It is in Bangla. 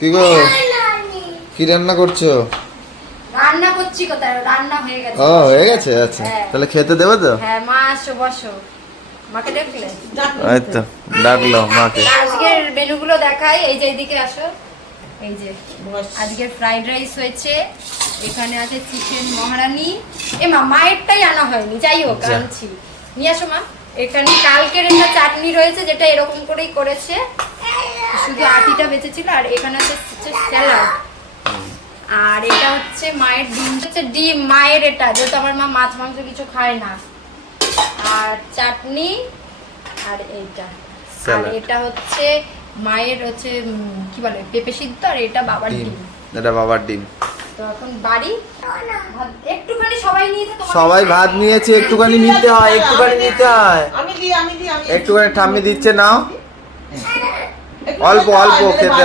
কি গো, কি রান্না করছো? রান্না করছি কোথায়, রান্না হয়ে গেছে। ও হয়ে গেছে, আচ্ছা তাহলে খেতে দেবে তো? হ্যাঁ মা আসো, বসো। মাকে দেখলে? এই তো ডাকলো মাকে। আজকের মেনুগুলো দেখাই, এই যে এইদিকে আসো। এই যে আজকের ফ্রাইড রাইস হয়েছে, এখানে আছে চিকেন মহারানি। মায়েরটাই আনা হয়নি, যাই হোক আনছি, নিয়ে আসো মা। এখানে কালকের একটা চাটনি রয়েছে, যেটা এরকম করেই করেছে, শুধু আটিটা বেঁচেছিল। আর এখানে হচ্ছে স্যালাড। আর এটা হচ্ছে মায়ের ডিম, হচ্ছে ডিম মায়ের, এটা যেহেতু আমার মা মাছ মাংস কিছু খায় না। আর চাটনি, আর এইটা, আর এটা হচ্ছে মায়ের হচ্ছে কি বলে পেঁপে সিদ্ধ, আর এটা বাবার ডিম। এটা বাবার ডিম। তো এখন বাড়ি একটুখানি সবাই নিয়েছে, সবাই ভাত নিয়েছে, একটুখানি নিতে হয়, একটুখানি নিতে হয়। একটুখানি ঠাম্মি দিচ্ছে, নাও অল্প অল্প খেতে।